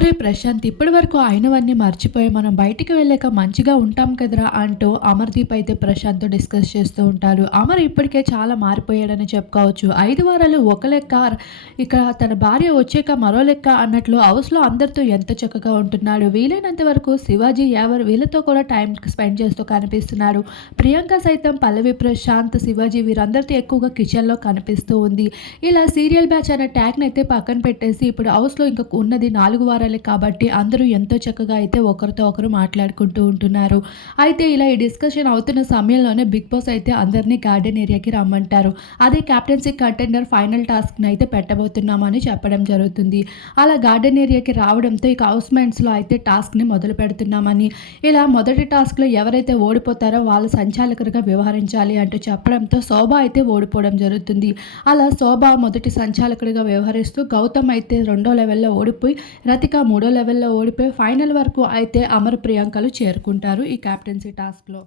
ఒరే ప్రశాంత్ ఇప్పటి వరకు అయినవన్నీ మర్చిపోయి మనం బయటికి వెళ్ళాక మంచిగా ఉంటాం కదరా అంటూ అమర్దీప్ అయితే ప్రశాంత్తో డిస్కస్ చేస్తూ ఉంటారు. అమర్ ఇప్పటికే చాలా మారిపోయాడని చెప్పుకోవచ్చు. ఐదు వారాలు ఒక లెక్క ఇక్కడ తన భార్య వచ్చాక మరో లెక్క అన్నట్లు హౌస్లో అందరితో ఎంత చక్కగా ఉంటున్నాడు. వీలైనంత వరకు శివాజీ ఎవరు వీళ్ళతో కూడా టైం స్పెండ్ చేస్తూ కనిపిస్తున్నారు. ప్రియాంక సైతం పల్లవి ప్రశాంత్ శివాజీ వీరందరితో ఎక్కువగా కిచెన్లో కనిపిస్తూ ఉంది. ఇలా సీరియల్ బ్యాచ్ అనే ట్యాగ్ని అయితే పక్కన పెట్టేసి ఇప్పుడు హౌస్లో ఇంకా ఉన్నది నాలుగు వారాలు కాబట్టి అందరూ ఎంతో చక్కగా అయితే ఒకరితో ఒకరు మాట్లాడుకుంటూ ఉంటున్నారు. అయితే ఇలా ఈ డిస్కషన్ అవుతున్న సమయంలోనే బిగ్ బాస్ అయితే అందరినీ గార్డెన్ ఏరియాకి రమ్మంటారు. అదే క్యాప్టెన్సీ కంటెండర్ ఫైనల్ టాస్క్ని అయితే పెట్టబోతున్నామని చెప్పడం జరుగుతుంది. అలా గార్డెన్ ఏరియాకి రావడంతో ఇక హౌస్ మెంట్స్లో అయితే టాస్క్ని మొదలు పెడుతున్నామని ఇలా మొదటి టాస్క్లో ఎవరైతే ఓడిపోతారో వాళ్ళ సంచాలకులుగా వ్యవహరించాలి అంటూ చెప్పడంతో శోభ అయితే ఓడిపోవడం జరుగుతుంది. అలా శోభ మొదటి సంచాలకుడిగా వ్యవహరిస్తూ గౌతమ్ అయితే రెండో లెవెల్లో ఓడిపోయి రతిక మూడో లెవెల్లో ఓడిపోయి ఫైనల్ వరకు అయితే అమర్ ప్రియాంకలు చేరుకుంటారు ఈ క్యాప్టెన్సీ టాస్క్లో.